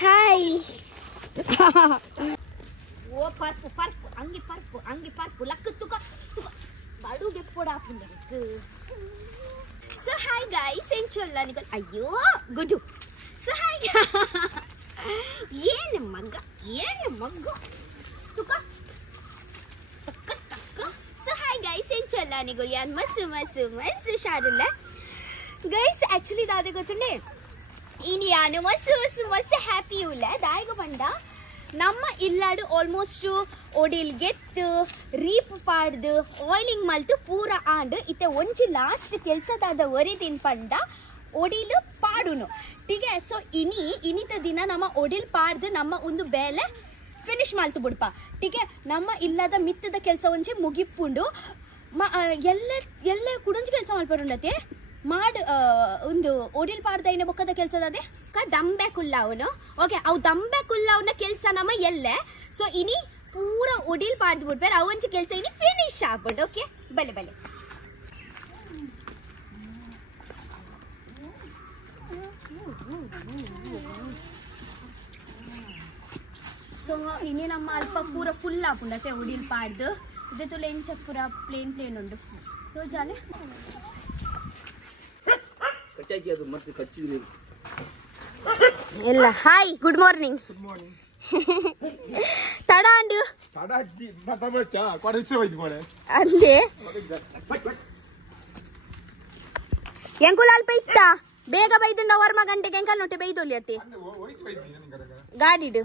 Hi ಓ ಪರ್ಪು ಪರ್ಪು ಅಂಗಿ ಪರ್ಪು ಲಕ್ಕ ತುಕ ಬಡುಗೆ ಪೊಡಾಪುಂಡಕ್ಕೆ so hi guys ಎಂಚೊಲ್ಲ ನಿಗಲ್ ಅಯ್ಯೋ ಗುಡು ಸೊ ಹಾಯ್ ಏನು ಮಗ್ಗ ತುಕ ತಕ್ಕ ಸೊ ಹಾಯ್ ಗೈಸ್ ಎಂಚೊಲ್ಲ ನಿಗಲ್ ಯಾನ್ ಮಸ್ಸು ಶಾರುಲ್ಲ ಗೈಸ್ ಆಕ್ಚುಲಿ ದಾದೆ ಗೊತ್ತುಂಡೆ ಇನ್ನು ಯಾನು ಮಸ್ಸು ಹ್ಯಾಪಿ ಇಲ್ಲ ದಾಯಿಗ ಬಂದ ನಮ್ಮ ಇಲ್ಲಾಡು ಆಲ್ಮೋಸ್ಟ್ ಒಡಿಲ್ ಗೆತ್ತು ರೀಪ್ ಪಾಡ್ದು ಆಯಿಲಿಂಗ್ ಮಲ್ತು ಪೂರ ಆಂಡ್ ಇತ್ತೆ ಒಂಜಿ ಲಾಸ್ಟ್ ಕೆಲ್ಸದಾದ ಒರಿದಿನ್ ಪಂಡ ಒಡಿಲು ಪಾಡುನು ಟೀಕೆ ಸೊ ಇನಿತ ದಿನ ನಮ್ಮ ಒಡಿಲ್ ಪಾಡ್ದು ನಮ್ಮ ಒಂದು ಬೇಲೆ ಫಿನಿಶ್ ಮಲ್ತು ಬಿಡ್ಪ ಟೀಕೆ ನಮ್ಮ ಇಲ್ಲದ ಮಿತ್ತದ ಕೆಲಸ ಒಂಜಿ ಮುಗಿಪ್ಪುಂಡು ಎಲ್ಲ ಕುಡಂಜಿ ಕೆಲಸ ಮಲ್ಪಡುಂಡತೆ ಮಾಡು ಒಂದು ಒಡಿಲ್ ಪಾಡ್ದೈನ ಬೊಕ್ಕದ ಕೆಲಸದದೆ ದಂಬೆ ಕುಲ್ಲಾವನು ಓಕೆ ಅವು ದಂಬೆ ಕುಲ್ಲಾವನ ಕೆಲಸ ನಮ್ಮ ಎಲ್ಲೆ ಸೊ ಇನಿ ಪೂರ ಒಡಿಲ್ ಪಾಡ್ದು ಬಿಡ್ಬೇರೆ ಅವಂಚಿ ಕೆಲಸ ಇನಿ ಫಿನಿಶ್ ಆಗ್ಬಿಡು ಓಕೆ ಬಲೆ ಸೊ ಇನಿ ನಮ್ಮ ಅಲ್ಪ ಪೂರ ಫುಲ್ ಆಪುಂಡತೆ ಒಡಿಲ್ ಪಾಡ್ದು ಇದೆ ತುಲೆ ಎಂಚ ಪೂರ ಪ್ಲೇನ್ ಉಂಡು ಸೊ ಜಾಲೆ ಎಲ್ಲ ಹಾಯ್ ಗುಡ್ ಮಾರ್ನಿಂಗ್ ತಡ ಅಂಡು ಅಂದೆ ಎಂಕುಲ ಅಲ್ಪ ಇತ್ತ ಬೇಗ ಬೈದುಂಡ ವರ್ಮ ಗಂಟೆಗೆ ಎಂಕಲ್ ನೋಟೆ ಬೈದೊಲಿ ಅತ್ತಿ ಗಾಡಿಡು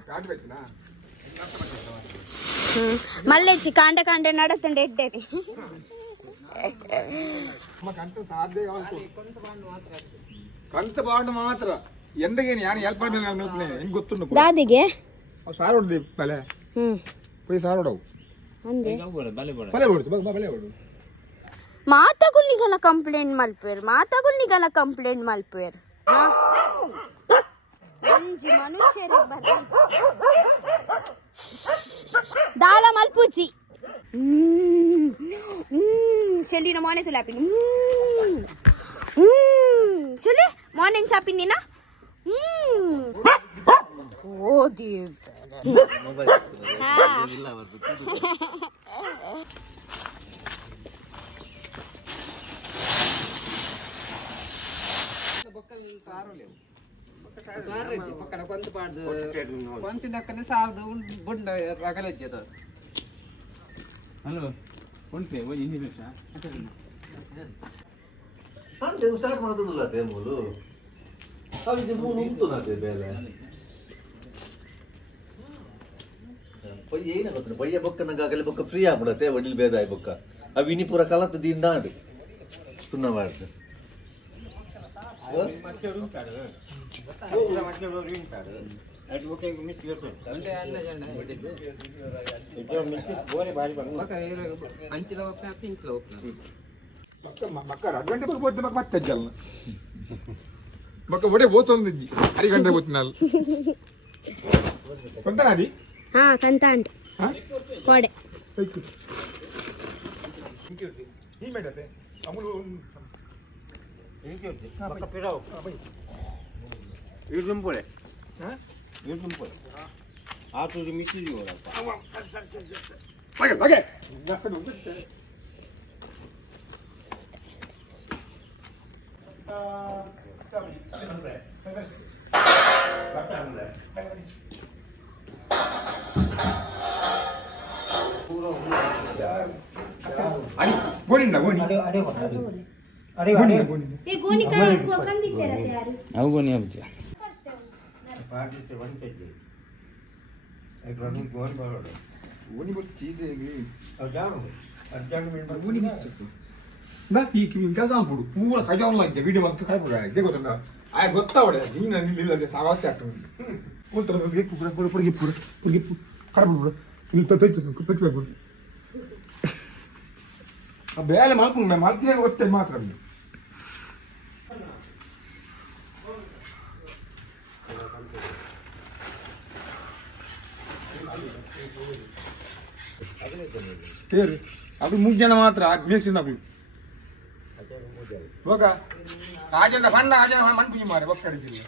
ಮಲ್ಲೆಚ್ಚಿ ಕಾಂಡೆ ನಡತುಂಡೆ ಎಡ್ಡೇನೆ ಕಂತ ಬಾಂಡ್ ಮಾತ್ರ ಎಂದಗೇನು ಯಾರು ಹೆಲ್ಪ್ ಮಾಡಿಲ್ಲ ಹೆಂಗ್ ಗೊತ್ತುಂಡು ದಾದಿಗೆ ಸಾರು ಹೊಡೆದಿ ಬಲೆ ಪೈ ಸಾರು ಹೊಡವು ಅಂದೆ ಬಲೆ ಹೊಡ್ತು ಬಲೆ ಹೊಡು ಮಾತಾಗುಲ್ನಿಗಲ ಕಂಪ್ಲೇಂಟ್ ಮಲ್ಪೇರ್ ಅಂಜಿ ಮನುಷ್ಯರಿಗೆ ಬರ್ರಿ ದಾಲ ಮಲ್ಪುಜಿ ಚೆಲ್ಲಿನ ಮಾನೆ ತುಲಾಪಿನಿ ಚಲಿ ಮಾರ್ನಿಂಗ್ ಶಾಪಿಂಗ್ ನೀನಾ ಓ ದೇವ್ పక్కన కొంత పాడదు కొంత దక్కనే సారదు బుండ రగలెచ్చదు హలో ఉంటే ఓ ఎన్ని నిమిష ಅಂತೆ ಸ್ಟಾರ್ಟ್ ಮಾಡೋದಿಲ್ಲ ತೇಮೂಲು ಅವಿಗೆ ಮೂರು ಉಂಟು ನಾತೆ ಬೇಲೆ ಪೊಯ್ಯ ಏನ ಗೊತ್ತಿನ ಪೊಯ್ಯ ಬೊಕ್ಕ ನಂಗೆ ಆಗಲಿ ಬೊಕ್ಕ ಫ್ರೀ ಆಗ್ಬಿಡತ್ತೆ ಒಡಿಲ್ ಬೇದಾಯ್ ಬೊಕ್ಕ ಅವು ಇನಿ ಪೂರ ಕಲತ್ತು ದಿಂದಾಡು ಸುಣ್ಣ ಮಾಡ್ದು అరగంట పోతే మాకు మత్తు తెచ్చాలి మాకు ఒకటే పోతుంది అరగంట పోతున్నారు కొంతనా అది కంత అంటే కోడే ఈ మేడతే అమ్ములు 요즘 보래. 요즘 보래. 아, 또 좀 미치지 뭐라. 나게. 약간 넘겼대. 아니, 보린다, 보니. ए गोनी का कंदी तेरा यार అవు గోని అబుజ पार्टी से वन चाहिए एक रनिंग गोन बरोड़ बोनी बोल चीज़ है कि अब जाओ अर्जेंट में बोनी ना ये कि इनका सांपुड़ पूरा खजान लग जाए वीडियो मत खाए पड़ा है देखो तो ना आये गोत्ता उड़े नहीं ना नहीं लगे सावास त्याग तुम बोल तो ये पूरा खराब पूरा ये पे पूरा अब बेले मालूम मैं मालती है गोत्ते मात्र में तेरे अभी मुझे ना मात्र आज मेसी ना भी वो का आज ना फंडा आज ना मन भी मारे वक्त कर दिए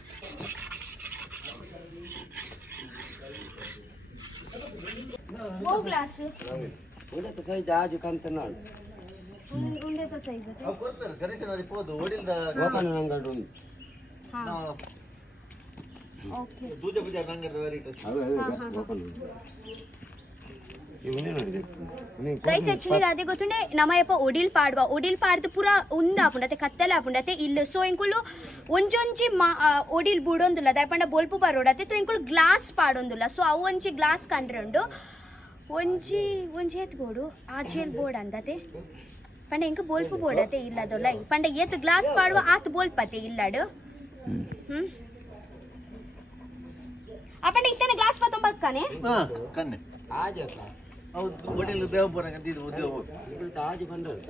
କୋଉ ଗ୍ଲାସ ಉಂಡೆ ತ ಸೈಜ್ ಆಜು ಕಂತನಾಳು ಉಂಡೆ ತ ಸೈಜ್ ಅತೆ ಅವು ಬರ್ತಾರೆ ಗಣೇಶನವರಿಗೆ ಪೋದು ಓಡಿಲ್ದ ಗೋಪಾಲನ ಅಂಗಡಿ ಉಂಟು ಹಾ ನಾವು ಓಕೆ ದೂಜೆ ಪೂಜೆ ನಂಗದ ವರಿಟ್ಟು ಗೋಪಾಲನ ಗೈಸ್ ಆಕ್ಚುಲಿ ಅದೇ ಗೊತ್ತುಂಡೆ ನಮಯಪ್ಪ ಒಡಿಲ್ ಪಾಡ್ದು ಪೂರ ಉಂದಾಪುಂಡತೆ ಕತ್ತಲೆ ಆಪುಂಡತೆ ಇಲ್ಲ ಸೊ ಎಂಕುಲು ಒಂಜೊಂಜಿ ಒಡಿಲ್ ಬುಡೊಂದುಲ್ಲ ದಯಪಂಡ ಬೊಲ್ಪು ಬರೋಡತೆ ತೋ ಎಂಕುಲು ಗ್ಲಾಸ್ ಪಾಡೊಂದುಲ್ಲ ಸೊ ಅವು ಒಂಜಿ ಗ್ಲಾಸ್ ಕಂಡ್ರೆ ಉಂಡು ಒಂಜಿ ಏತ್ ಬೋಡು ಆಜೇಲ್ ಬೋರ್ಡ್ ಅಂದತೆ ಪಂಡ ಎಂಕ ಬೊಲ್ಪು ಬೋಡತೆ ಇಲ್ಲದೊಲ್ಲ ಪಂಡ ಏತ್ ಗ್ಲಾಸ್ ಪಾಡುವ ಆತ್ ಬೋಲ್ಪತೆ ಇಲ್ಲಡು ಅಪಂಡ ಇತ್ತನೆ ಗ್ಲಾಸ್ ಪತ್ತೊಂಬಕ್ಕನೆ ಕನ್ನೆ ಆಜ ಹೌದು ಓಡಿಲ್ ಬೇವಪುರ ಗಂತಿದ್ದು ಉದ್ಯೋಗ ಇದು ಆಜು ಬಂದರ್ತ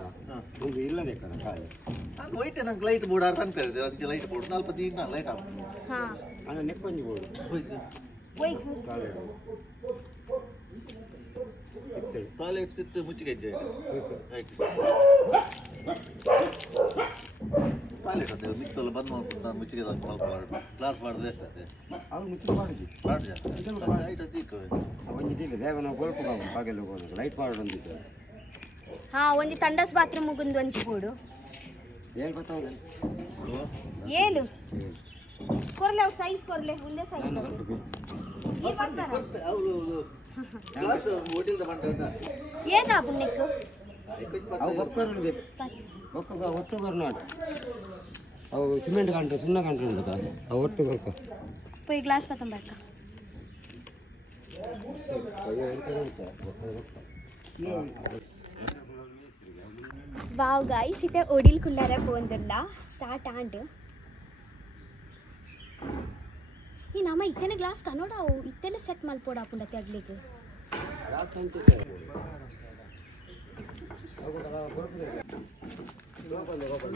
ಒಂದು ಇಲ್ಲದೆ ಕಣ ಕಾಲ ವೈಟ್ ನಂಗೆ ಲೈಟ್ ಬೋರ್ಡ್ ಆರ್ ಅನ್ಕರಿದೆ ಅದಕ್ಕೆ ಲೈಟ್ ಬೋರ್ಡ್ 40 ಇಂದ ಲೈಟ್ ಆಫ್ ಹಾ ಅಣ್ಣ ನೆಕ್ಕೊಂಜಿ ಬೋರ್ಡ್ ವೈಕ್ ಟಾಯ್ಲೆಟ್ ಸಿತ್ತು ಮುಚ್ಚಿಗೆ ಹೆಜ್ಜೆ ಟಾಯ್ಲೆಟ್ ಅದೇ ಮಿತ್ತಲ್ಲ ಬಂದು ಮಾಡ್ಕೊಂಡು ನಾನು ಮುಚ್ಚಿಗೆ ಮಾಡ್ಕೊಂಡು ಕ್ಲಾಸ್ ಮಾಡಿದ್ರೆ ಎಷ್ಟಾಗ್ತದೆ ಅವ್ರು ಮುಚ್ಚಿ ಮಾಡಿದ್ವಿ ಮಾಡಿ ಲೈಟ್ ಅದೀಕ ಒಂದಿಲ್ಲ ದೇವನ ಗೋಲ್ಪು ಬಾಗಿಲು ಹೋಗೋದು ಲೈಟ್ ಮಾಡೋದು ಒಂದಿತ್ತು ಹಾ ಒಂಜಿ ತಂಡಸ್ ಬಾತ್ರೂಮ್ ಮುಗುಂದು ಒಂಜಿ ಬೋಡು ಏನು ಗೊತ್ತಾಗ ಏನು ಕೊರ್ಲೆ ಅವು ಸೈಜ್ ಕೊರ್ಲೆ ಒಂದೇ ಸೈಜ್ ಅವರು ಕ್ಲಾಸ್ ಹೋಟೆಲ್ದ ಬಂದ ಏನಾ ಪುಣ್ಯಕ್ಕೆ ಅವು ಬೊಕ್ಕರು ಬೊಕ್ಕ ಒಟ್ಟು ಬರ್ನಾಡು ಅವು ಸಿಮೆಂಟ್ ಕಂಡ್ರೆ ಸುಣ್ಣ ಕಂಡ್ರೆ ಉಂಟದ ಅವು ಒಟ್ಟು ಬರ್ಕ ಪೋಯಿ ಗ್ಲಾಸ್ ಪತ್ತೊಂಬರ್ಕ ವಾವ್ ಗೈಸ್ ಇತ್ತೆ ಒಡಿಲ್ ಕುಲ್ಲಾರ ಪೋಂದಿಲ್ಲ ಸ್ಟಾರ್ಟ್ ಆಂಡ್ ಈ ನಮ್ಮ ಇತ್ತನೆ ಗ್ಲಾಸ್ ಕನ್ನಡ ಅವು ಇತ್ತೆಲ್ಲ ಸೆಟ್ ಮಲ್ಪೋಡ ಪುಂಡತೆ ಆಗ್ಲಿಕ್ಕೆ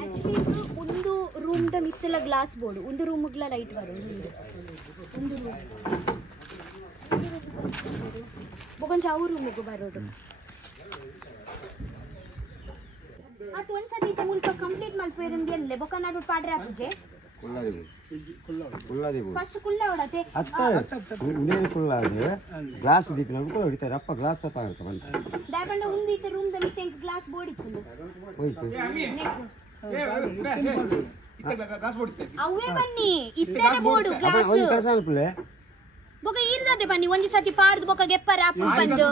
ಆಕ್ಚುಲಿ ಒಂದು ರೂಮ್ದ ಮಿತ್ತಲ ಗ್ಲಾಸ್ ಬೋರ್ಡು ಒಂದು ರೂಮ್ಗ್ಲ ಲೈಟ್ ಬರೋದು ಒಂದು ರೂಮ್ ಬೊಕೊಂಚ ಅವು ರೂಮಿಗೆ ಬರೋದು ಅದು ಒಂದ್ಸತಿ ಮುಲ್ಪ ಕಂಪ್ಲೀಟ್ ಮಲ್ಪೇರಂದು ಎಲ್ಲೆ ಬೊಕ್ಕ ನಾಡು ಪಾಡ್ರೆ ಆಪುಜೆ ಫಸ್ಟ್ ಕುಲ್ಲ ಹೊಡತೆ ಇನ್ನೇನು ಕುಳ್ಳಾದ್ರೆ ಗ್ಲಾಸ್ ದಿಕ್ಕಿನ ಹೊಡಿತಾರೆ ಅಪ್ಪ ಗ್ಲಾಸ್ ಗೊತ್ತಾಗುತ್ತೆ ಬಂದು ದಾಯಪಂಡ ಉಂದಿತ್ತೆ ರೂಮ್ದ ಮಿತ್ತೆ ಗ್ಲಾಸ್ ಬೋರ್ಡ್ ಇತ್ತು ಹೋಯ್ತು ಅವೇ ಬನ್ನಿ ಇತ್ತನೆ ಬೋರ್ಡು ಗ್ಲಾಸ್ ಒಂದು ಕೆಲಸ ಅನ್ಪಲೆ ಬೊಕ ಈರ್ದದೆ ಬನ್ನಿ ಒಂಜಿ ಸತಿ ಪಾಡ್ದು ಬೊಕ ಗೆಪ್ಪರ ಆಪು ಬಂದು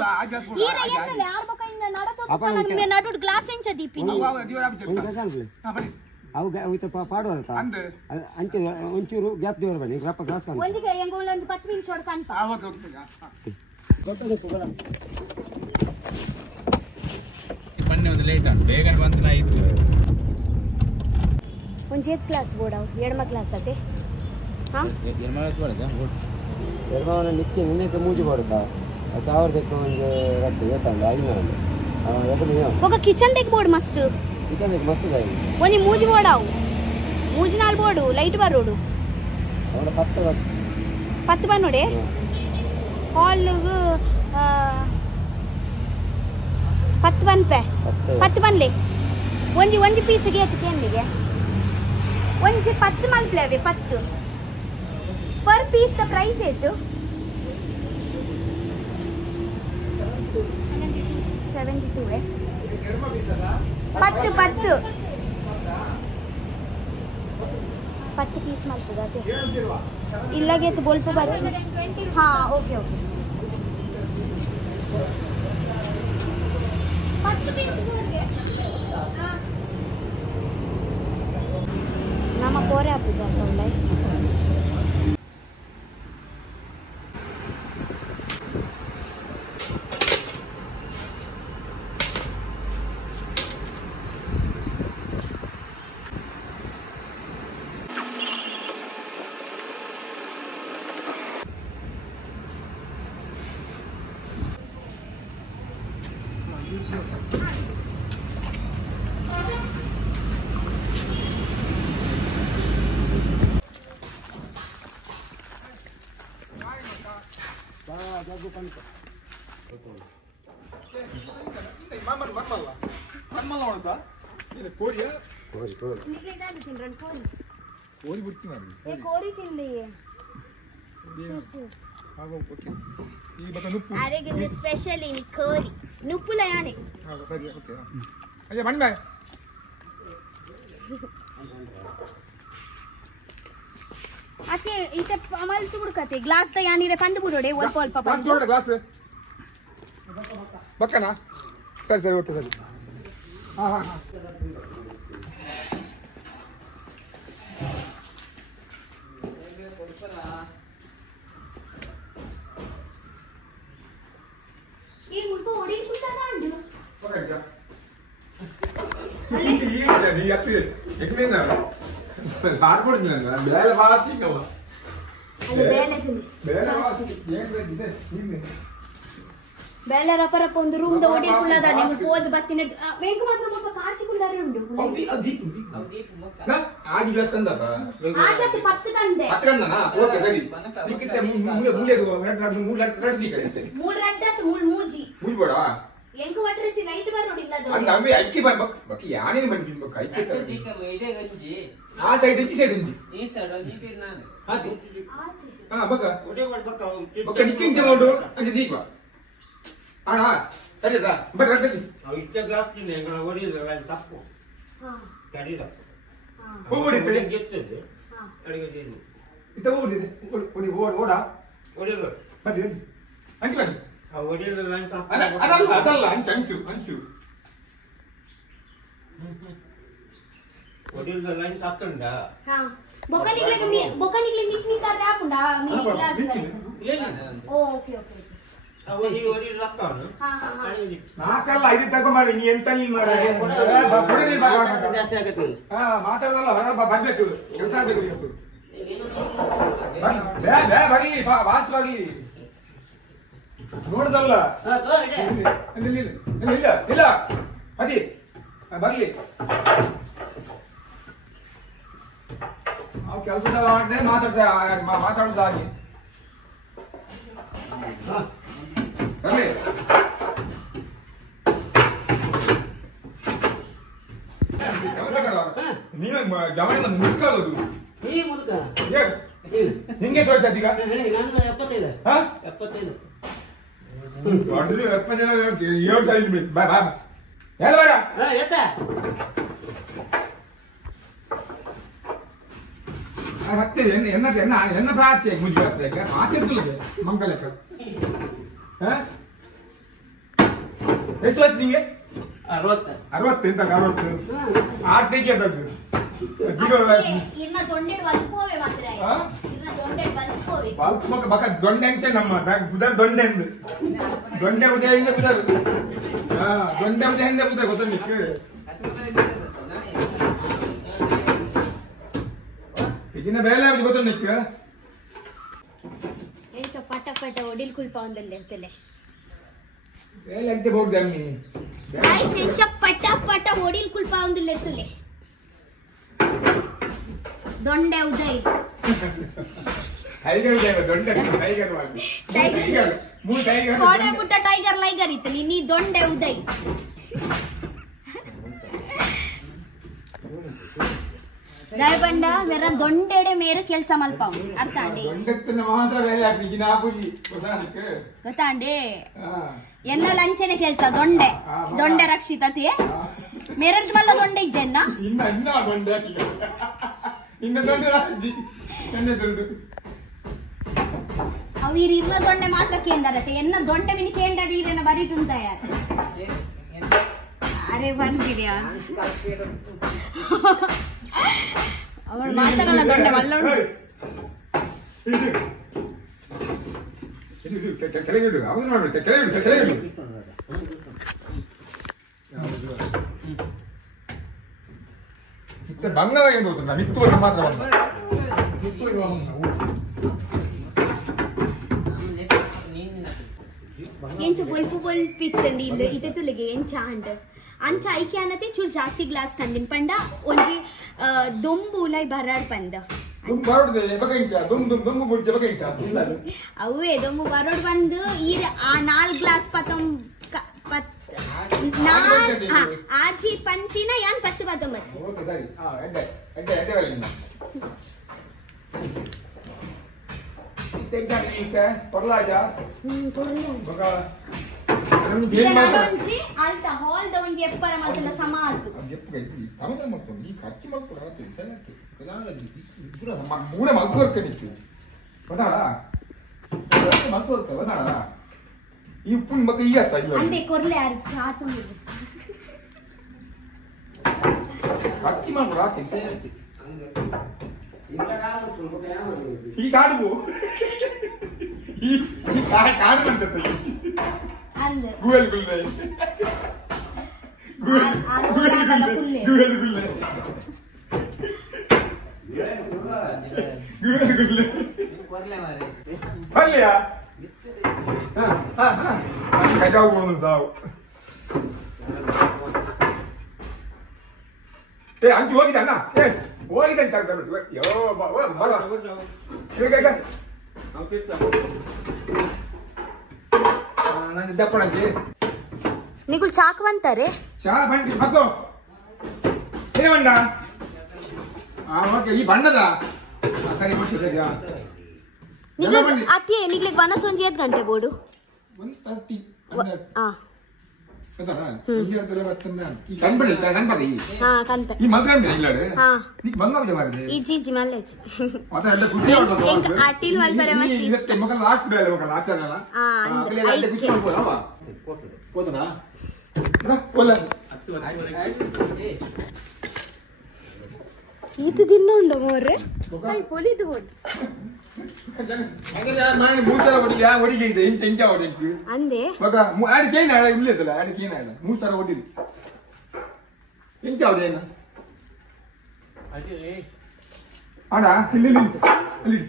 ಈರ ಎಂತಲೆ ಆರ್ ಬೊಕ ಇಂದ ನಡತೋದು ನಡು ಗ್ಲಾಸ್ ಎಂಚ ದೀಪಿನಿ ಒಂದು ಕೆಲಸ ಅನ್ಪಲೆ ಅವು ಹೋಯ್ತು ಪಾಡುವಂತ ಅಂಚೆ ಒಂಚೂರು ಗ್ಯಾಪ್ ದೇವ್ರ ಬನ್ನಿ ರಪ್ಪ ಗ್ಲಾಸ್ ಕಾಣ ಒಂದಿಗೆ ಎಂಗ ಒಂದು 10 ನಿಮಿಷ ಹೊಡ್ಕ ಅಂತ ಬನ್ನಿ ಒಂದು ಲೇಟ್ ಆಗ ಬೇಗ ಬಂದ್ರೆ ಆಯ್ತು ಒಂಜಿ ಏತ್ ಕ್ಲಾಸ್ ಬೋರ್ಡ್ ಅವು ಎಡಮ ಕ್ಲಾಸ್ ಅತೆ ಹಾ ಎರಡವನ್ನ ನಿತ್ಯ ನಿನ್ನೆ ಮೂಜಿ ಮಾಡುತ್ತಾ ಸಾವಿರದಕ್ಕೆ ಒಂದು ರಟ್ಟು ಏತಂದು 500 ಎದುರು ಬೊಕ ಕಿಚನ್ ದೆಕ್ ಬೋರ್ಡ್ ಮಸ್ತ್ ಚಿಕನ್ ಮಸ್ತ್ ಒಂಜಿ ಮೂಜಿ ಬೋರ್ಡ್ ಅವು ಮೂಜಿ ನಾಲ್ ಬೋರ್ಡು ಲೈಟ್ ಬರೋಡು ಅವರ 10 ಬನ್ನೋಡೆ ಹಾಲ್ಗೆ 10 ಬನ್ಪೆ 10 ಬನ್ಲೆ ಒಂಜಿ ಪೀಸ್ಗೆ ಎತ್ತು ಕೆಂಡಿಗೆ ಒಂಜಿ 10 ಮಲ್ಪ್ಲೇವೆ 10 ಪರ್ ಪೀಸ್ ದ ಪ್ರೈಸ್ ಏತು 72 10 ಪೀಸ್ ಮಾಡ್ತದೆ ಅದೇ ಇಲ್ಲಾಗೆ ಬೋಲ್ಪು ಬರ್ತೀನಿ ಹಾ ಓಕೆ 10 ಪೀಸ್ ನಮ್ಮ ಕೋರೆ ಆಪು ಜಾತ ಕೋರಿ ತಿನ್ಲಿ ಓಕೆ ಈ ಬಕ ನುಪ್ಪು ಅರೆಗೆ ಸ್ಪೆಷಲ್ ಇನ್ ಕರಿ ನುಪ್ಪುಲ ಯಾನೆ ಸರಿ ಓಕೆ ಅಯ್ಯ ಬನ್ನಿ ಬಾಯ್ ಅತ್ತೆ ಇತ ಅಮಲ್ ತುಡುಕತೆ ಗ್ಲಾಸ್ ದ ಯಾನಿರೆ ಪಂದು ಬಿಡೋಡೆ ಒಲ್ಪ ಒಲ್ಪ ಗ್ಲಾಸ್ ನೋಡ ಗ್ಲಾಸ್ ಬಕ್ಕನಾ ಸರಿ ಸರಿ ಓಕೆ ಸರಿ ಹಾ ಹಾ ಹಾ ಈ ಮುಳ್ಕೋ ಓಡಿ ಕುಂತಾನ ಅಂಡು ಬಕ್ಕಾ ನೀ ಅತ್ತಿ ಎಕ್ನೇನ ಬಾರ್ಕೊಡ್ತೀನಿ ಬೇಳೆ ಬಾಸ್ತಿ ಕವ ಅದು ಬೇಳೆ ತಿನ್ನಿ ಬೇಳೆ ಬಾಸ್ತಿ ಏನು ಇದೆ ನಿನ್ನೆ ಬೇಳೆ ರಪರಪ್ಪ ಒಂದು ರೂಮ್ ದ ಓಡಿ ಕುಳ್ಳದ ನೀವು ಪೋದ್ ಬತ್ತಿನ ಮೇಂಕು ಮಾತ್ರ ಪಾಪ ಕಾಚಿ ಕುಳ್ಳಾರೆ ಉಂಡು ಅದಿ ನಾ ಆಗಿ ಗ್ಲಾಸ್ ಕಂದಕ ಆಜತ್ 10 ಕಂದೆ 10 ಕಂದನಾ ಓಕೆ ಸರಿ ದಿಕ್ಕಿತೆ ಮೂಲೆ ಮೂರು ದಿಕ್ಕೈತೆ ಮೂರು ರಡ್ಡತ್ ಮೂರು ಮೂಜಿ ಮೂಯಿ ಬೇಡ ಎಂಕು ವಟ್ರಿಸಿ ಲೈಟ್ ಬರೋಡಿಲ್ಲ ಅದು ಅಂದ ಅಮ್ಮಿ ಅಕ್ಕಿ ಬಕ್ಕಿ ಯಾನೇ ಬಂದಿಬೇಕು ಐಕೆ ತರ ಇದೆ ಗಂಜಿ ಆ ಸೈಡ್ ಈ ಸೈಡ್ ಇಂಜಿ ಈ ಸೈಡ್ ನೀತಿ ನಾನು ಹಾತಿ ಆತಿ ಹಾ ಬಕ್ಕ ಒಡೆ ಬಕ್ಕ ಬಕ್ಕ ನಿಕ್ಕಿಂತ ನೋಡು ಅಂಜಿ ದೀಪ ಅಣ್ಣ ಸರಿ ಸಾ ಬರ್ರಿ ಬರ್ರಿ ಅವು ಇಚ್ಚಗಾಗ್ತೀನಿ ಎಂಗಳ ಒಡಿದಲ್ಲ ತಪ್ಪು ಹಾ ಕಡಿದ ಹಾ ಓಡಿತ್ತೆ ಗೆತ್ತದೆ ಹಾ ಅಡಿಗೆ ಇತ ಓಡಿದೆ ಓಡ ಒಡೆದು ಬರ್ರಿ ಅಂಚು ಬನ್ನಿ ಆ ಒಡೆದಲ್ಲ ತಪ್ಪು ಅದಲ್ಲ ಅಂಚು ಒಡೆದಲ್ಲ ತಪ್ಪಂಡ ಹಾ ಬೊಕನಿಗ್ಲೆ ಮಿಕ್ನಿ ತರ ಹಾಪುಂಡ ಮೀ ಗ್ಲಾಸ್ ಓಕೆ ಓಕೆ ಅವು ಈ ಒಡೆದ ಲಕ್ಕನು ಹಾ ಹಾ ಹಾ ನಾಕಲ್ಲ ಇದು ತಗೊಂಬಾರಿ ನೀ ಎಂತ ನೀ ಮಾಡ ಜಾಸ್ತಿ ಆಗತ್ತೆ ಹಾ ಮಾತಾಡಲ್ಲ ಹೊರ ಬರ್ಬೇಕು ಕೆಲಸ ಆಗ್ಬೇಕು ಇವತ್ತು ಬರ್ಲಿ ವಾಸ್ತು ಬರ್ಲಿ ನೋಡ್ದಲ್ಲ ಇಲ್ಲ ಅದಿ ಬರ್ಲಿ ನಾವು ಕೆಲಸ ಮಾಡಿದ್ರೆ ಮಾತಾಡ್ಸ ಹಾಗೆ ಬರ್ಲಿ ನೀವ ಗಮನ ಮುಟ್ಕೋದು ಈ ಮುದುಕ ನಿಂಗೆ ತೋರಿಸ ಈಗ ನಾನು 75 ಹೊಡೆದ್ರು 7 ಸಾವಿರ ಬಾ ಬಾ ಎಲ್ಲ ಬೇಡ ಎತ್ತ ಹತ್ತಿದೆ ಎನ್ನ ಪ್ರಾಚೆ ಮುಜಿ ಮಾತಿರ್ತಿಲ್ಲ ಮಂಗಲಕ್ಕ ಎಷ್ಟು ವರ್ಷ ನಿಂಗೆ 60 ಎಂತ 60 ಆರ್ತಿಗೆ ಅದದ್ದು ಇನ್ನ ದೊಂಡೆಡ್ ವಲ್ಪೋವೆ ಮಾತ್ರ ಇನ್ನ ದೊಂಡೆಡ್ ವಲ್ಪೋವೆ ಬಲ್ಕ್ ಬಕ ದೊಂಡೆ ಅಂಚೆ ನಮ್ಮ ಬುದರ್ ದೊಂಡೆ ಎಂದು ದೊಂಡೆ ಉದಯಿಂದ ಬುದರ್ ದೊಂಡೆ ಉದಯಿಂದ ಬುದರ್ ಗೊತ್ತ ನಿಕ್ಕೆ ಇದನ್ನ ಬೇಲೆ ಆಗಿ ಗೊತ್ತ ನಿಕ್ಕೆ ಏಚ ಪಟ ಪಟ ಒಡಿಲ್ ಕುಲ್ಪ ಒಂದಲ್ಲ ಅಂತಲೆ ಬೇಲೆ ಅಂಚೆ ಬೋಗ್ದೆ ಅಮ್ಮಿ ಐ ಸೆಂಚ ಪಟ ಪಟ ಒಡಿಲ್ ಕುಲ್ಪ ಒಂದಲ್ಲ ಇರ್ತಲೆ ದೊಂಡೆ ಉದಯ್ ಟೈಗರ್ ದೊಂಡೆ ಟೈಗರ್ ಮಾಡಿ ಟೈಗರ್ ಮೂರು ಟೈಗರ್ ಕೋಡೆ ಮುಟ್ಟ ಟೈಗರ್ ಲೈಗರ್ ಇತ್ತು ನೀ ದೊಂಡೆ ಉದಯ್ ದಯಬಂಡ ಮೇರ ದೊಂಡೆಡೆ ಮೇರೆ ಕೆಲಸ ಮಲ್ಪಾವ್ ಅರ್ಥ ಅಂಡಿ ದೊಂಡೆತ್ತನ ಮಾತ್ರ ಬೇಲೆ ಆಗಿ ನಾ ಬುಜಿ ಗೊತ್ತಾನಿಕ್ಕೆ ಗೊತ್ತಾ ಅಂಡಿ ಎನ್ನ ಲಂಚನೆ ಕೆಲಸ ದೊಂಡೆ ರಕ್ಷಿತತಿ ಮೇರಜ್ ಮಲ್ಲ ದೊಂಡೆ ಇಜ್ಜೆನ್ನ ಇನ್ನ ದೊಂಡೆ ಇನ್ನ ದೊಂಡೆ ಅಜ್ಜಿ ಎಣ್ಣೆ ದೊಂಡು ಅವೀರ್ ಇರ್ನ ದೊಂಡೆ ಮಾತ್ರ ಕೇಂದರತೆ ಎನ್ನ ದೊಂಡೆ ವಿನಿ ಕೇಂದ್ರ ವೀರನ ಬರಿಟುಂತ ಯಾರು ಅರೆ ಬಂದಿದ್ಯಾ ಅವಳು ಮಾತಾಡಲ್ಲ ದೊಂಡೆ ಮಲ್ಲ ಕೆಳಗಿಡು ಅವನು ಮಾಡ್ಬಿಟ್ಟೆ ಕೆಳಗಿಡು ಇತ್ತ ಬಂಗಾರ ಏನು ಗೊತ್ತುಂಟ ನಿತ್ತುವರೆಗೆ ಮಾತ್ರ ನಿತ್ತುವರೆಗೆ ನಾವು ಎಂಚ ಬೊಲ್ಪು ಇತ್ತಂಡಿ ಇಲ್ಲ ಇತ್ತೆ ತುಳಿಗೆ ಎಂಚ ಅಂಡ್ ಅಂಚ ಐಕೆ ಅನ್ನತೆ ಚೂರು ಜಾಸ್ತಿ ಗ್ಲಾಸ್ ಕಂದಿನ ಪಂಡ ಒಂಜಿ ದೊಂಬು ಉಲೈ ಬರಾಡ್ ಪಂದ ಅವೇ ದೊಂಬು ಬರೋಡ್ ಬಂದು ಈರ ಆ 4 ಗ್ಲಾಸ್ ಆಜಿ ಪಂತಿನ ಯಾನ್ 10-19 परला जा बघा ಇದೊಂಜಿ ಅಂತ ಹಾಲ್ದ ಒಂಜಿ ಎಪ್ಪರ ಮಲ್ತನ ಸಮಾಲ್ತು ಸಮತ ಮಾಡ್ಕೊಂಡು ಈ ಖರ್ಚು ಮಾಡ್ಕೊಂಡು ಸರಿಯಾಗಿ ಮೂಳೆ ಮಲ್ಕೋರ್ಕನಿತ್ತು ಗೊತ್ತಾಳ ಮಲ್ಕೋರ್ಕ ಗೊತ್ತಾಳ ಈ ಉಪ್ಪಿನ ಮಕ್ಕ ಈಗ ಅಂದೆ ಕೊರ್ಲೆ ಆತು ಖರ್ಚು ಮಾಡ್ಕೊಂಡು ಆತ ಸರಿಯಾಗಿ ಈ ಕಾಡು ಈ ಕಾಡು ಮಾಡ್ತದೆ ಅಂದೆ ಗೂಗಲ್ ಗುಲ್ಲೆ ಗೂಗಲ್ ಗುಲ್ಲೆ ಬರ್ಲಿಯಾ ಕೈಗಾಗ್ಬೋದು ಸಾವು ಏ ಅಂಚು ಹೋಗಿದ್ದ ಅಣ್ಣ ಏ ಹೋಗಿದೆ ಅಂತ ಯೋ ಮಗ ಈಗ ನಾನು ದಪ್ಪಣಂಜಿ ನಿಗುಲ್ ಚಾಕ್ ಬಂತಾರೆ ಚಾ ಬಂಡಿ ಮದ್ದು ಏನೇ ಬಣ್ಣ ಓಕೆ ಈ ಬಣ್ಣದ ಸರಿ ಬಿಟ್ಟು ಸರಿ ಅತಿ ನಿಗ್ಲಿಗೆ ಬನಸ್ ಒಂಜಿ 8 ಗಂಟೆ ಬೋಡು 1:30 ಹಾ ಈ ಮಗಂಡ ಇಲ್ಲಾಡೆ ನೀ ಬಂಗಾವಜ ಮಾಡಿದೆ ಈ ಜೀಜಿ ಮಲ್ಲೆಜಿ ಮತ್ತೆ ಎಲ್ಲ ಖುಷಿ ಆಡ್ತದ ಎಂಕ ಆಟಿಲ್ ಮಲ್ಪರೆ ಮಸ್ತ್ ಇವತ್ತೆ ಮಗ ಲಾಸ್ಟ್ ಬೇಲೆ ಮಗ ಆಚರಣೆಲ್ಲ ಆಗಲೇ ಗಂಟೆ ಖುಷಿ ಮಾಡ್ಬೋದವ ಹೋದನಾ ಕೊಲ್ಲ ಇದು ದಿನ ಉಂಡು ಮೋರ್ರೆ ಪೊಲಿದು ಬೋಡು ನಾನು 3 ಸಲ ಹೊಡಿಲಿ ಹೊಡಿಗೆ ಇದೆ ಇಂಚ ಹೊಡಿಲಿ ಅಂದೆ ಮಗ ಆಡಿಕೆ ಏನು ಆಡ ಇಲ್ಲದಲ್ಲ ಆಡಿಕೆ ಏನು ಆಡ 3 ಸಲ ಹೊಡಿಲಿ ಇಂಚ ಹೊಡಿಯೇನ ಆಡ ಇಲ್ಲಿ ಅಲ್ಲಿ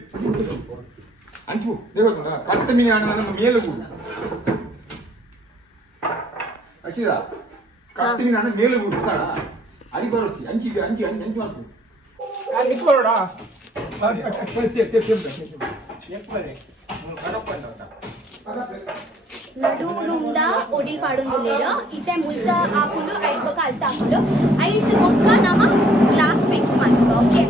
ಅಂಚು ದೇವತ ಕಟ್ಟ ಮೀನು ಆಡ ನಮ್ಮ ಮೇಲೆ ಕೂಡು ಅಚ್ಚಿದ ಕಟ್ಟ ಮೀನು ಆಡ ಮೇಲೆ ಕೂಡು ಅಡಿ ಬರೋಚಿ ಅಂಚಿಗೆ ಅಂಚಿ ಅಂಚು ಮಾಡ್ಕೊ ಯಾರು ನಿಕ್ಕೊಳ್ಳೋಡ ನಡುರುಂಡ ಒಡಿಲ್ ಪಾಡುಂದುಲ್ಲೇರ ಇತ್ತೆ ಮುಲ್ತ ಆಪುಂಡು ಐಟ್ ಬೊಕ ಅಲ್ತ ಆಪುಂಡು ಐಟ್ ಬೊಕ್ಕ ನಮ ಗ್ಲಾಸ್ ಮಿಕ್ಸ್ ಮಾಡ್ಕೊ ಓಕೆ